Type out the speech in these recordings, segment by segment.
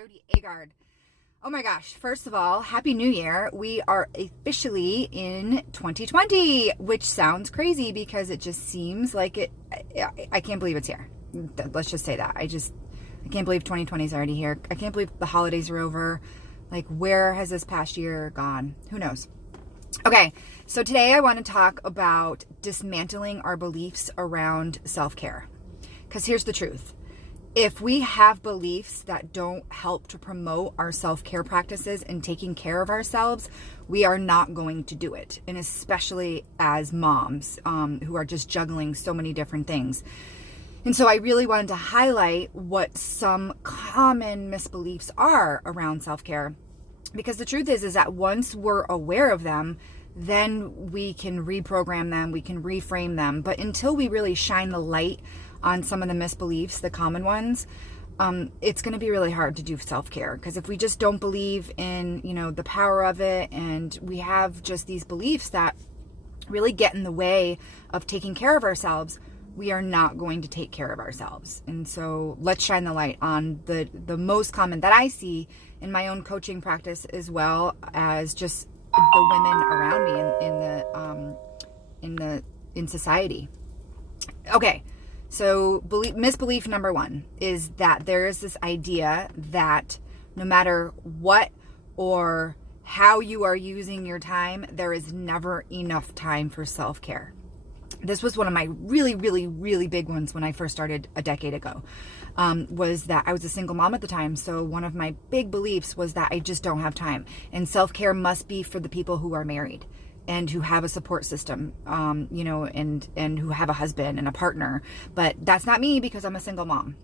Jody Agard. Oh my gosh, first of all, Happy New Year. We are officially in 2020, which sounds crazy because it just seems like it, I can't believe it's here. Let's just say that. I can't believe 2020 is already here. I can't believe the holidays are over. Like, where has this past year gone? Who knows? Okay, so today I want to talk about dismantling our beliefs around self-care. Because here's the truth. If we have beliefs that don't help to promote our self-care practices and taking care of ourselves, we are not going to do it. And especially as moms who are just juggling so many different things. And so I really wanted to highlight what some common misbeliefs are around self-care. Because the truth is that once we're aware of them, then we can reprogram them, we can reframe them. But until we really shine the light on some of the misbeliefs, the common ones, it's going to be really hard to do self-care. Because if we just don't believe in, the power of it, and we have just these beliefs that really get in the way of taking care of ourselves, we are not going to take care of ourselves. And so let's shine the light on the most common that I see in my own coaching practice, as well as just the women around me in society. Okay. So misbelief number one is that there is this idea that no matter what or how you are using your time, there is never enough time for self-care. This was one of my really, really, really big ones when I first started a decade ago, was that I was a single mom at the time. So one of my big beliefs was that I just don't have time, and self-care must be for the people who are married and who have a support system, and who have a husband and a partner. But that's not me, because I'm a single mom.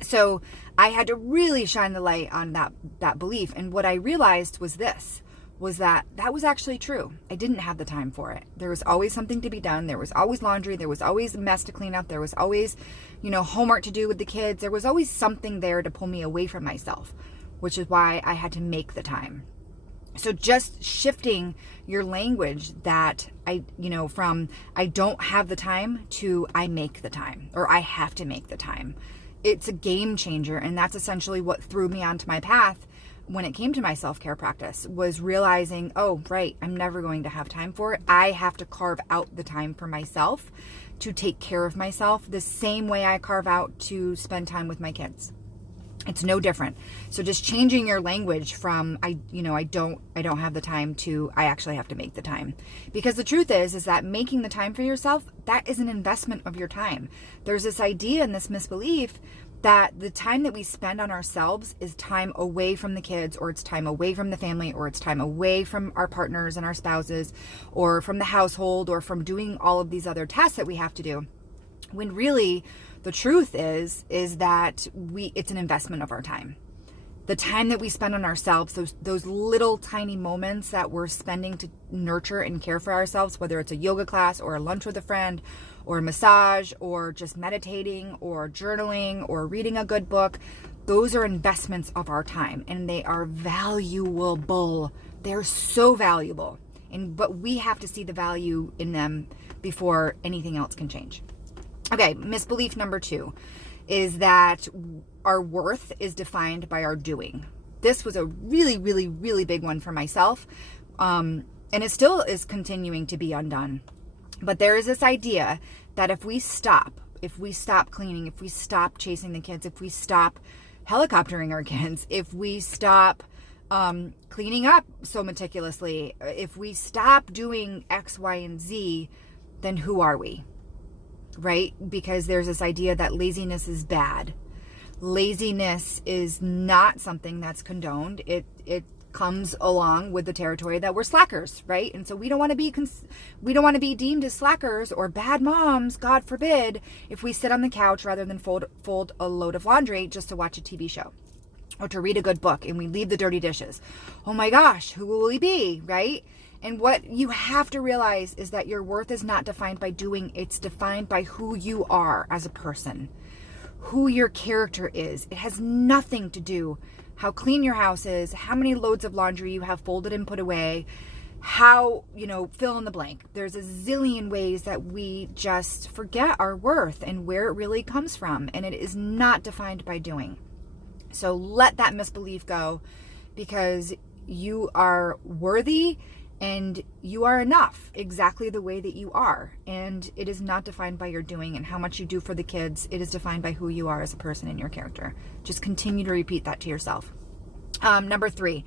So I had to really shine the light on that belief. And what I realized was that was actually true. I didn't have the time for it. There was always something to be done. There was always laundry. There was always a mess to clean up. There was always, homework to do with the kids. There was always something there to pull me away from myself, which is why I had to make the time. So just shifting your language that from I don't have the time to I make the time, or I have to make the time. It's a game changer. And that's essentially what threw me onto my path when it came to my self-care practice, was realizing, oh, right, I'm never going to have time for it. I have to carve out the time for myself to take care of myself the same way I carve out to spend time with my kids. It's no different. So just changing your language from I don't have the time to I actually have to make the time. Because the truth is that making the time for yourself, that is an investment of your time. There's this idea and this misbelief that the time that we spend on ourselves is time away from the kids, or it's time away from the family, or it's time away from our partners and our spouses, or from the household, or from doing all of these other tasks that we have to do. When really the truth is that it's an investment of our time. The time that we spend on ourselves, those little tiny moments that we're spending to nurture and care for ourselves, whether it's a yoga class or a lunch with a friend or a massage or just meditating or journaling or reading a good book, those are investments of our time, and they are valuable. They're so valuable. But we have to see the value in them before anything else can change. Okay, misbelief number 2 is that our worth is defined by our doing. This was a really, really, really big one for myself. And it still is continuing to be undone. But there is this idea that if we stop cleaning, if we stop chasing the kids, if we stop helicoptering our kids, if we stop cleaning up so meticulously, if we stop doing X, Y, and Z, then who are we? Right? Because there's this idea that laziness is bad. Laziness is not something that's condoned. It comes along with the territory that we're slackers, right? And so we don't want to be deemed as slackers or bad moms, God forbid, if we sit on the couch rather than fold a load of laundry just to watch a TV show or to read a good book, and we leave the dirty dishes. Oh my gosh, who will we be, right? And what you have to realize is that your worth is not defined by doing. It's defined by who you are as a person, who your character is. It has nothing to do how clean your house is, how many loads of laundry you have folded and put away, how, fill in the blank. There's a zillion ways that we just forget our worth and where it really comes from. And it is not defined by doing. So let that misbelief go, because you are worthy and you are enough exactly the way that you are. And it is not defined by your doing and how much you do for the kids. It is defined by who you are as a person and your character. Just continue to repeat that to yourself. Number 3,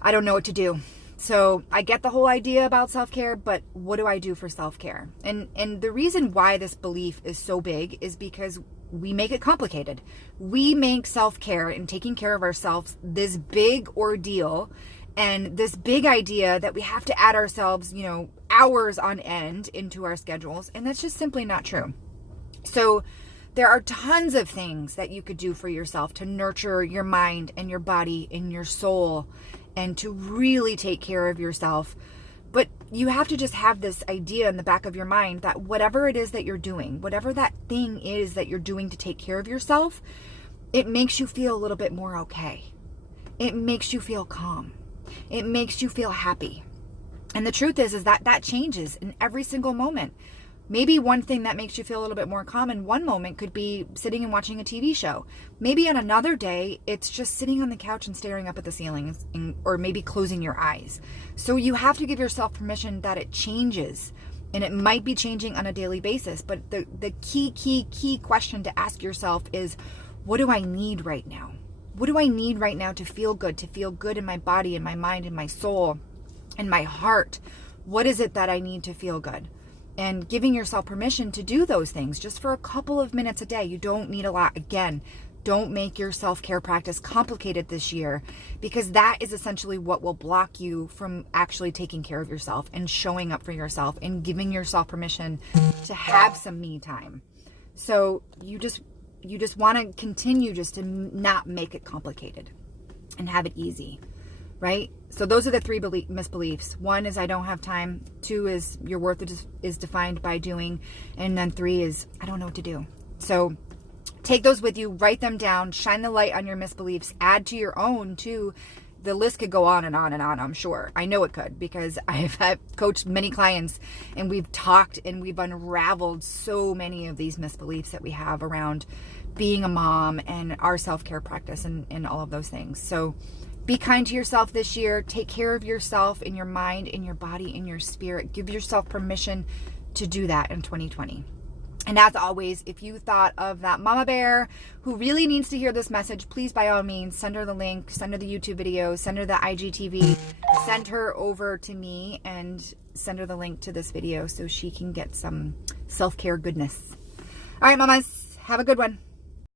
I don't know what to do. So I get the whole idea about self-care, but what do I do for self-care? And the reason why this belief is so big is because we make it complicated. We make self-care and taking care of ourselves this big ordeal and this big idea that we have to add ourselves, hours on end into our schedules. And that's just simply not true. So there are tons of things that you could do for yourself to nurture your mind and your body and your soul and to really take care of yourself. But you have to just have this idea in the back of your mind that whatever it is that you're doing, whatever that thing is that you're doing to take care of yourself, it makes you feel a little bit more okay. It makes you feel calm. It makes you feel happy. And the truth is that changes in every single moment. Maybe one thing that makes you feel a little bit more calm in one moment could be sitting and watching a TV show. Maybe on another day, it's just sitting on the couch and staring up at the ceiling, or maybe closing your eyes. So you have to give yourself permission that it changes. And it might be changing on a daily basis. But the key question to ask yourself is, what do I need right now? What do I need right now to feel good in my body, in my mind, in my soul, in my heart? What is it that I need to feel good? And giving yourself permission to do those things just for a couple of minutes a day. You don't need a lot. Again, don't make your self-care practice complicated this year, because that is essentially what will block you from actually taking care of yourself and showing up for yourself and giving yourself permission to have some me time. So you just want to continue just to not make it complicated and have it easy, right? So those are the 3 misbeliefs. 1 is I don't have time. 2 is your worth is defined by doing. And then 3 is I don't know what to do. So take those with you, write them down, shine the light on your misbeliefs, add to your own too. The list could go on and on and on, I'm sure. I know it could, because I've coached many clients and we've talked and we've unraveled so many of these misbeliefs that we have around being a mom and our self-care practice and all of those things. So be kind to yourself this year. Take care of yourself in your mind, in your body, in your spirit. Give yourself permission to do that in 2020. And as always, if you thought of that mama bear who really needs to hear this message, please, by all means, send her the link, send her the YouTube video, send her the IGTV, send her over to me and send her the link to this video so she can get some self-care goodness. All right, mamas, have a good one.